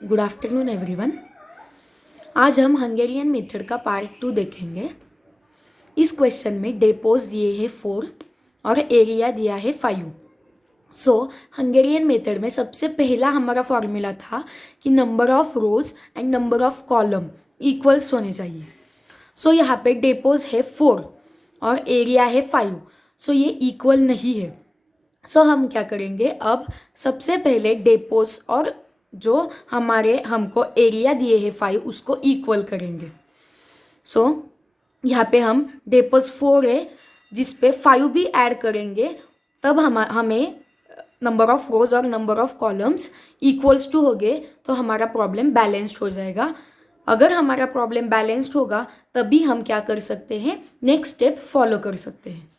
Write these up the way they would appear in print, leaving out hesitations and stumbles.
Good afternoon everyone. आज हम Hungarian method का पार्ट 2 देखेंगे। इस क्वेश्चन में डेपोज दिए हैं 4 और एरिया दिया है 5। हंगेरियन मेथड में सबसे पहला हमारा फॉर्मूला था कि number of rose and number of column equals होने चाहिए। यहाँ पे डेपोज है 4 और एरिया है 5। ये इक्वल नहीं है। हम क्या करेंगे, अब सबसे पहले डेपोज और जो हमको एरिया दिए है 5 उसको इक्वल करेंगे। यहाँ पे हम डेपोज 4 है जिस पे 5 भी ऐड करेंगे, तब हमें नंबर ऑफ रोज और number of columns equals to हो गए तो हमारा प्रॉब्लम बैलेंस्ड हो जाएगा। अगर हमारा प्रॉब्लम बैलेंस्ड होगा तभी हम क्या कर सकते हैं, नेक्स्ट स्टेप फॉलो कर सकते हैं।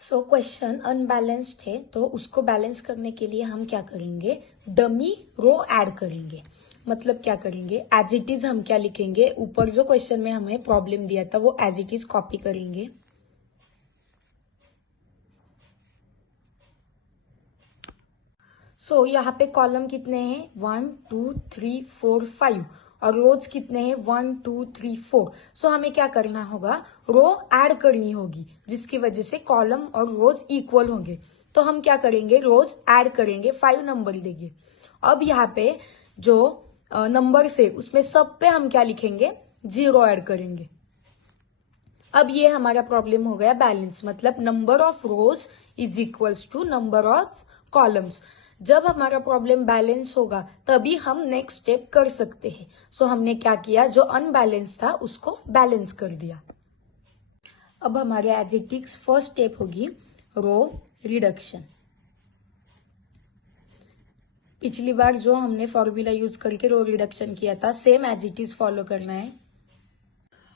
क्वेश्चन अनबैलेंस्ड है तो उसको बैलेंस करने के लिए हम क्या करेंगे, डमी रो ऐड करेंगे। मतलब क्या करेंगे, एज इट इज हम क्या लिखेंगे, ऊपर जो क्वेश्चन में हमें प्रॉब्लम दिया था वो एज इट इज कॉपी करेंगे। यहाँ पे कॉलम कितने हैं, 1 2 3 4 5 और रोज कितने हैं, 1 2 3 4। हमें क्या करना होगा, रो ऐड करनी होगी जिसकी वजह से कॉलम और रोज इक्वल होंगे। तो हम क्या करेंगे, रोज ऐड करेंगे, 5 नंबर देंगे। अब यहाँ पे जो नंबर से उसमें सब पे हम क्या लिखेंगे, 0 ऐड करेंगे। अब ये हमारा प्रॉब्लम हो गया बैलेंस, मतलब number of rows is equals to number of columns. जब हमारा प्रॉब्लम बैलेंस होगा तभी हम नेक्स्ट स्टेप कर सकते हैं। हमने क्या किया, जो अनबैलेंस था उसको बैलेंस कर दिया। अब हमारे as it is first step होगी रो रिडक्शन। पिछली बार जो हमने फॉर्मूला यूज करके रो रिडक्शन किया था same as it is follow करना है।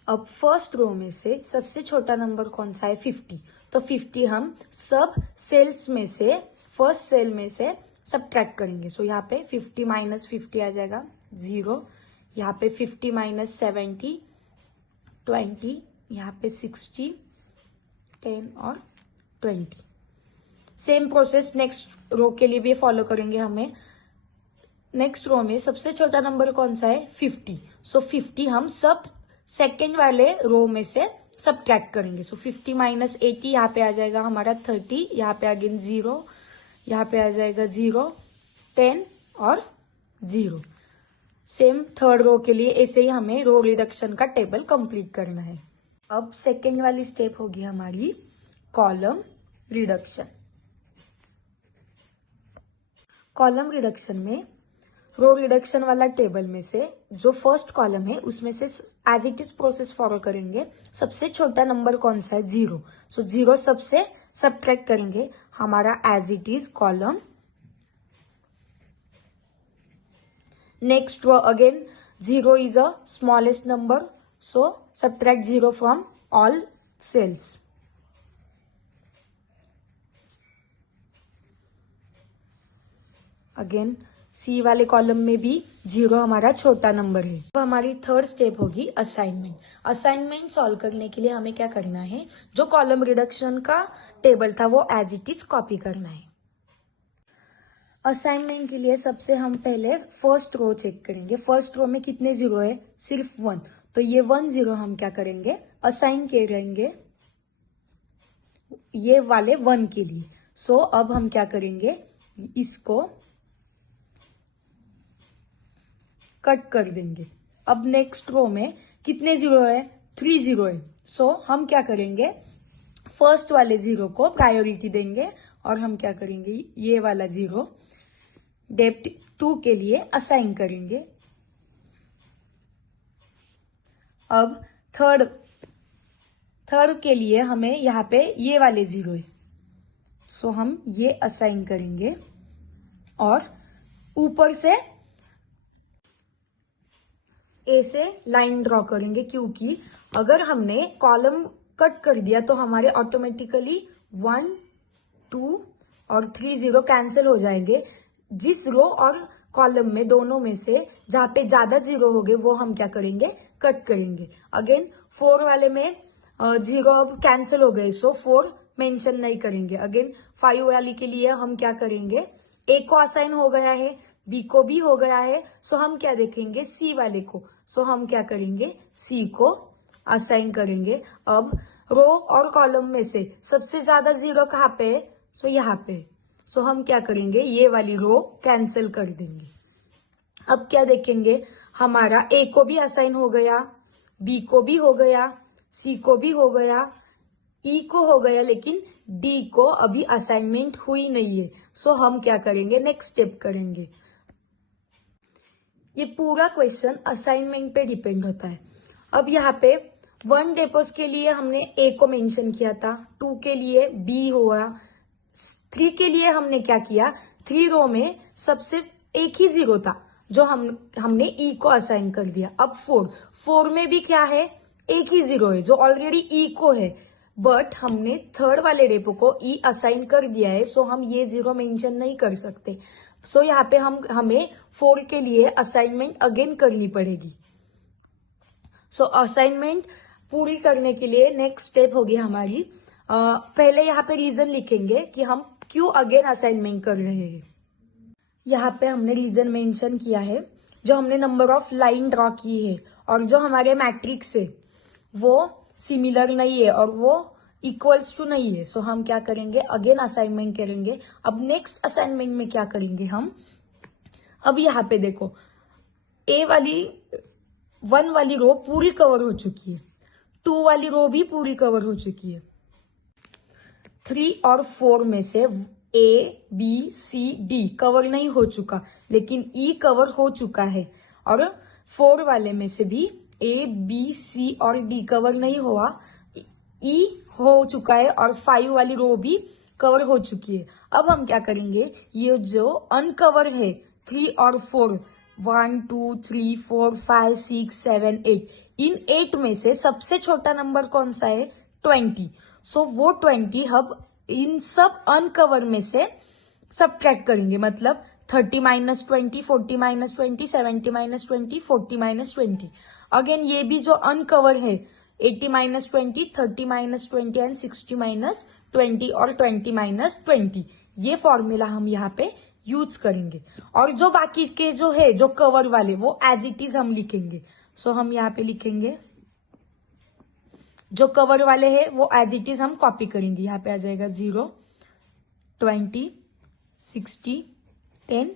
अब फर्स्ट रो में से सबसे छोटा नंबर कौन सा है, 50। तो 50 हम सब सेल्स में से फर्स्ट सेल में से सबट्रैक्ट करेंगे। यहाँ पे 50 माइनस 50 आ जाएगा 0। यहाँ पे 50 माइनस 70 20। यहाँ पे 60 10 और 20। सेम प्रोसेस नेक्स्ट रो के लिए भी फॉलो करेंगे हमें। नेक्स्ट रो में सबसे छोटा नंबर कौन सा है, 50। 50 हम सब सेकेंड वाले रो में से सबट्रैक्ट करेंगे। 50 माइनस 80 यहाँ पे आ जाएगा हमारा 30। यहाँ पे अगेन 0, यहाँ पे आ जाएगा 0 10 और 0। सेम थर्ड रो के लिए ऐसे ही हमें रो रिडक्शन का टेबल कंप्लीट करना है। अब सेकेंड वाली स्टेप होगी हमारी कॉलम रिडक्शन। कॉलम रिडक्शन में रो रिडक्शन वाला टेबल में से जो फर्स्ट कॉलम है उसमें से as it is process follow करेंगे। सबसे छोटा नंबर कौन सा है, 0। 0 सबसे सबट्रैक्ट करेंगे, हमारा as it is column. Next row again 0 is a smallest number, subtract 0 from all cells. Again C वाले कॉलम में भी 0 हमारा छोटा नंबर है। अब हमारी थर्ड स्टेप होगी असाइनमेंट। असाइनमेंट सॉल्व करने के लिए हमें क्या करना है, जो कॉलम रिडक्शन का टेबल था वो एज इट इज कॉपी करना है। असाइनमेंट के लिए सबसे हम पहले फर्स्ट रो चेक करेंगे। फर्स्ट रो में कितने 0 है, सिर्फ 1। तो ये 1 0 हम क्या करेंगे, असाइन करेंगे ये वाले 1 के लिए। अब हम क्या करेंगे, इसको कट कर देंगे। अब नेक्स्ट रो में कितने 0 है, 3 0 है। हम क्या करेंगे, फर्स्ट वाले 0 को प्रायोरिटी देंगे और हम क्या करेंगे, ये वाला 0 डेप्थ 2 के लिए असाइन करेंगे। अब थर्ड के लिए हमें यहाँ पे ये वाले 0 है, हम ये असाइन करेंगे और ऊपर से ए से लाइन ड्रॉ करेंगे, क्योंकि अगर हमने कॉलम कट कर दिया तो हमारे ऑटोमेटिकली 1 2 और 3 0 कैंसिल हो जाएंगे। जिस रो और कॉलम में दोनों में से जहां पे ज्यादा 0 हो गए वो हम क्या करेंगे, कट करेंगे। अगेन 4 वाले में 0 अब कैंसिल हो गए, 4 मेंशन नहीं करेंगे। अगेन 5 वाली के लिए हम क्या करेंगे, ए को असाइन हो गया है बी को भी हो गया है, सो हम क्या देखेंगे, सी वाले को। सो हम क्या करेंगे, सी को असाइन करेंगे। अब रो और कॉलम में से सबसे ज्यादा जीरो कहाँ पे है, सो यहाँ पे। सो हम क्या करेंगे, ये वाली रो कैंसिल कर देंगे। अब क्या देखेंगे, हमारा ए को भी असाइन हो गया, बी को भी हो गया, सी को भी हो गया, ई को हो गया, लेकिन डी को अभी असाइनमेंट हुई नहीं है। सो हम क्या करेंगे, नेक्स्ट स्टेप करेंगे। ये पूरा क्वेश्चन असाइनमेंट पे डिपेंड होता है। अब यहाँ पे 1 डेपोज के लिए हमने ए को मेंशन किया था, 2 के लिए बी हुआ, 3 के लिए हमने क्या किया, 3 रो में सबसे एक ही जीरो था जो हमने ई को असाइन कर दिया। अब 4 में भी क्या है, एक ही जीरो है जो ऑलरेडी ई को है, बट हमने थर्ड वाले डेपो को ई असाइन कर दिया है, सो हम ये जीरो मेंशन नहीं कर सकते। सो यहाँ पे हमें 4 के लिए असाइनमेंट अगेन करनी पड़ेगी। सो असाइनमेंट पूरी करने के लिए नेक्स्ट स्टेप होगी हमारी, पहले यहाँ पे रीजन लिखेंगे कि हम क्यों अगेन असाइनमेंट कर रहे हैं। यहाँ पे हमने रीजन मेंशन किया है, जो हमने नंबर ऑफ लाइन ड्रॉ की है और जो हमारे मैट्रिक्स है वो सिमिलर नहीं है और वो इक्वल्स टू नहीं है। सो हम क्या करेंगे, अगेन असाइनमेंट करेंगे। अब नेक्स्ट असाइनमेंट में क्या करेंगे हम, अब यहाँ पे देखो, ए वाली 1 वाली रो पूरी कवर हो चुकी है, 2 वाली रो भी पूरी कवर हो चुकी है। 3 और 4 में से A B C D cover नहीं हो चुका, लेकिन ई कवर हो चुका है। और 4 वाले में से भी ए बी सी और डी कवर नहीं हुआ, ई हो चुका है और 5 वाली रो भी कवर हो चुकी है। अब हम क्या करेंगे, ये जो अनकवर है 3 और 4, 1 2 3 4 5 6 7 8, इन 8 में से सबसे छोटा नंबर कौन सा है, 20। सो वो 20 हम इन सब अनकवर में से सबट्रैक्ट करेंगे, मतलब 30 - 20, 40 - 20, 70 - 20, 40 - 20। अगेन ये भी जो अनकवर है 80 - 20, 30 - 20 एंड 60 - 20 और 20 - 20, ये फॉर्मूला हम यहाँ पे यूज करेंगे। और जो बाकी के जो है, जो कवर वाले, वो एज इट इज हम लिखेंगे। सो हम यहाँ पे लिखेंगे, जो कवर वाले हैं वो एज इट इज हम कॉपी करेंगे। यहाँ पे आ जाएगा 0 20 60 10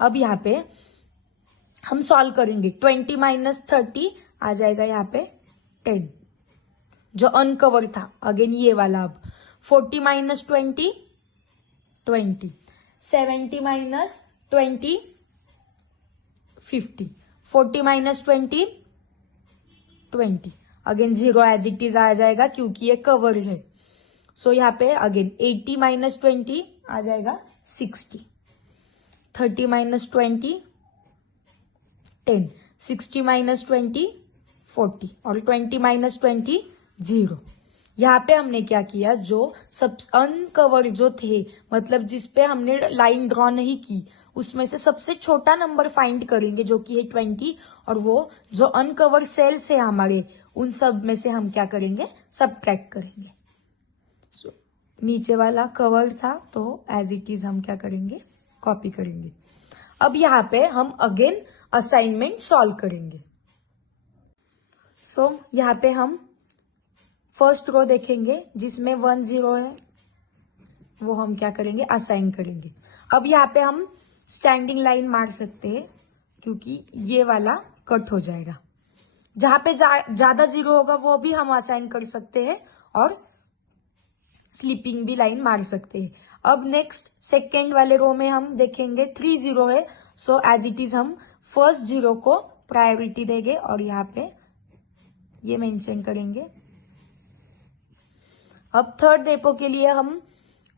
अब यहाँ पे हम सॉल्व करेंगे। 20 - 30 आ जाएगा यहाँ पे 10, जो अनकवर था, अगेन ये वाला। अब 40 - 20 20, 70 - 20 50, 40 - 20 20, अगेन 0 एज इट इज आ जाएगा क्योंकि ये कवर है। सो यहाँ पे अगेन 80 - 20 आ जाएगा 60, 30 - 20 10, 60 - 20 40 और 20 - 20 0। यहाँ पे हमने क्या किया, जो सब अनकवर जो थे, मतलब जिस पे हमने लाइन ड्रॉ नहीं की, उसमें से सबसे छोटा नंबर फाइंड करेंगे जो कि है 20, और वो जो अनकवर सेल्स है हमारे, उन सब में से हम क्या करेंगे, सबट्रैक्ट करेंगे। सो नीचे वाला कवर था तो एज इट इज हम क्या करेंगे, कॉपी करेंगे। अब यहाँ पे हम अगेन असाइनमेंट सॉल्व करेंगे। सो यहाँ पे हम फर्स्ट रो देखेंगे जिसमें 1 0 है, वो हम क्या करेंगे, असाइन करेंगे। अब यहाँ पे हम स्टैंडिंग लाइन मार सकते हैं क्योंकि ये वाला कट हो जाएगा। जहां पे ज्यादा जीरो होगा वो भी हम असाइन कर सकते हैं और स्लीपिंग भी लाइन मार सकते हैं। अब नेक्स्ट सेकेंड वाले रो में हम देखेंगे 3 0 है, सो एज इट इज हम फर्स्ट 0 को प्रायोरिटी देंगे और यहाँ पे ये मेंशन करेंगे। अब थर्ड डेपो के लिए हम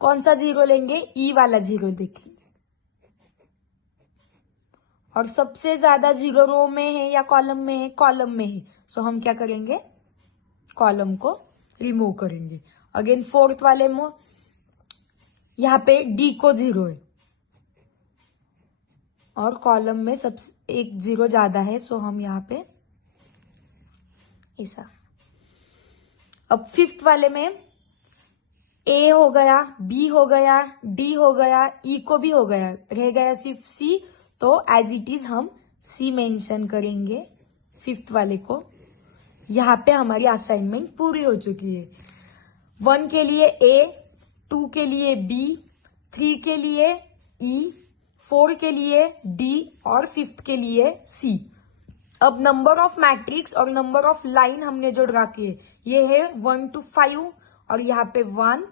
कौन सा 0 लेंगे, ई वाला 0 देखेंगे। और सबसे ज्यादा 0 रो में है या कॉलम में है, कॉलम में है, सो हम क्या करेंगे, कॉलम को रिमूव करेंगे। अगेन फोर्थ वाले में यहाँ पे डी को 0 है और कॉलम में सबसे एक 0 ज्यादा है, सो हम यहाँ पे ऐसा। अब फिफ्थ वाले में ए हो गया, बी हो गया, डी हो गया, ई को भी हो गया, रह गया सिर्फ सी। तो एज इट इज हम सी मेंशन करेंगे फिफ्थ वाले को। यहाँ पे हमारी असाइनमेंट पूरी हो चुकी है। 1 के लिए ए, 2 के लिए बी, 3 के लिए ई, 4 के लिए डी और 5th के लिए सी। अब नंबर ऑफ मैट्रिक्स और नंबर ऑफ लाइन हमने जो ड्रा किए ये है 1 to 5 और यहाँ पे 1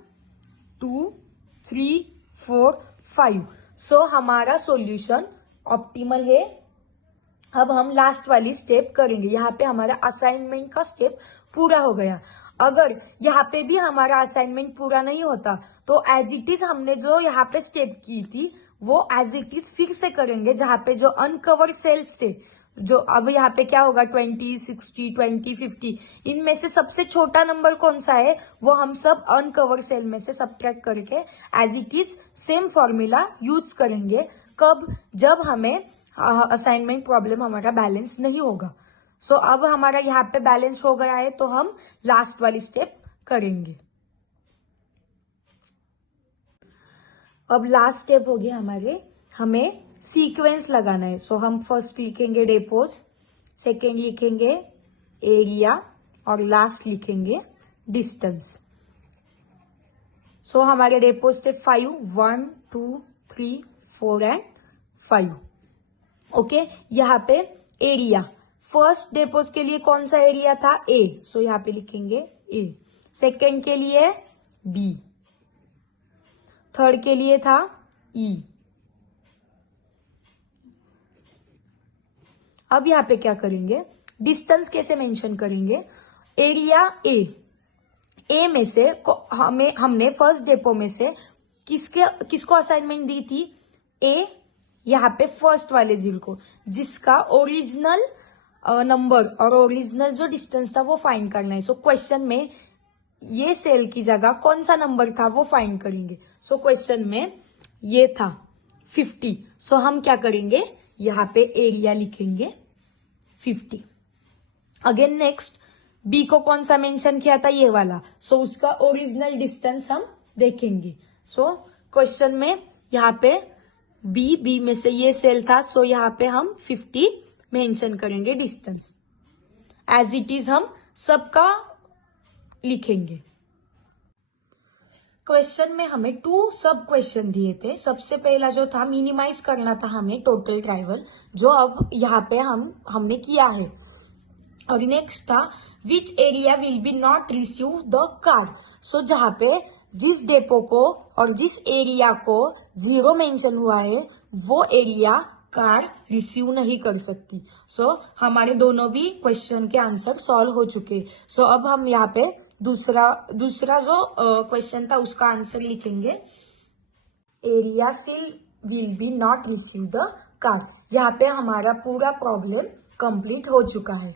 2 3 4 5। सो हमारा सॉल्यूशन ऑप्टिमल है। अब हम लास्ट वाली स्टेप करेंगे। यहाँ पे हमारा असाइनमेंट का स्टेप पूरा हो गया। अगर यहाँ पे भी हमारा असाइनमेंट पूरा नहीं होता तो एज इट इज हमने जो यहाँ पे स्टेप की थी वो एज इट इज फिर से करेंगे। जहाँ पे जो अनकवर सेल्स थे, जो अब यहाँ पे क्या होगा 20, 60, 20, 50, इनमें से सबसे छोटा नंबर कौन सा है वो हम सब अनकवर सेल में से सबट्रैक्ट करके as it is same formula use करेंगे। कब? जब हमें असाइनमेंट प्रॉब्लम हमारा बैलेंस नहीं होगा। सो अब हमारा यहाँ पे बैलेंस हो गया है तो हम लास्ट वाली स्टेप करेंगे। अब लास्ट स्टेप हो गया हमारे, हमें सीक्वेंस लगाना है। सो हम फर्स्ट लिखेंगे डेपोज, सेकेंड लिखेंगे एरिया और लास्ट लिखेंगे डिस्टेंस। सो हमारे डेपोज थे 5, 1 2 3 4 एंड 5। ओके, यहाँ पे एरिया, फर्स्ट डेपोज के लिए कौन सा एरिया था? ए। सो यहाँ पे लिखेंगे ए। सेकेंड के लिए बी, थर्ड के लिए था ई। अब यहाँ पे क्या करेंगे, डिस्टेंस कैसे मेंशन करेंगे? एरिया ए में से हमने फर्स्ट डेपो में से किसको असाइनमेंट दी थी? ए, यहाँ पे फर्स्ट वाले जीरो को, जिसका ओरिजिनल नंबर और ओरिजिनल जो डिस्टेंस था वो फाइंड करना है। सो क्वेश्चन में ये सेल की जगह कौन सा नंबर था वो फाइंड करेंगे। सो क्वेश्चन में ये था 50। सो हम क्या करेंगे, यहाँ पे एरिया लिखेंगे 50। अगेन नेक्स्ट बी को कौन सा मेंशन किया था? ये वाला। सो उसका ओरिजिनल डिस्टेंस हम देखेंगे। सो क्वेश्चन में यहाँ पे बी में से ये सेल था। सो यहाँ पे हम 50 मेंशन करेंगे डिस्टेंस। एज इट इज हम सबका लिखेंगे। क्वेश्चन में हमें 2 सब क्वेश्चन दिए थे। सबसे पहला जो था मिनिमाइज करना था हमें टोटल ट्रैवल, जो अब यहाँ पे हमने किया है। और नेक्स्ट था which area will be not receive the car. So जहाँ पे जिस डेपो को और जिस एरिया को 0 मेंशन हुआ है वो एरिया कार रिसीव नहीं कर सकती। सो हमारे दोनों भी क्वेश्चन के आंसर सॉल्व हो चुके। सो अब हम यहाँ पे दूसरा जो क्वेश्चन था उसका आंसर लिखेंगे। एरिया सिल will be not receive the car. यहाँ पे हमारा पूरा प्रॉब्लम कंप्लीट हो चुका है।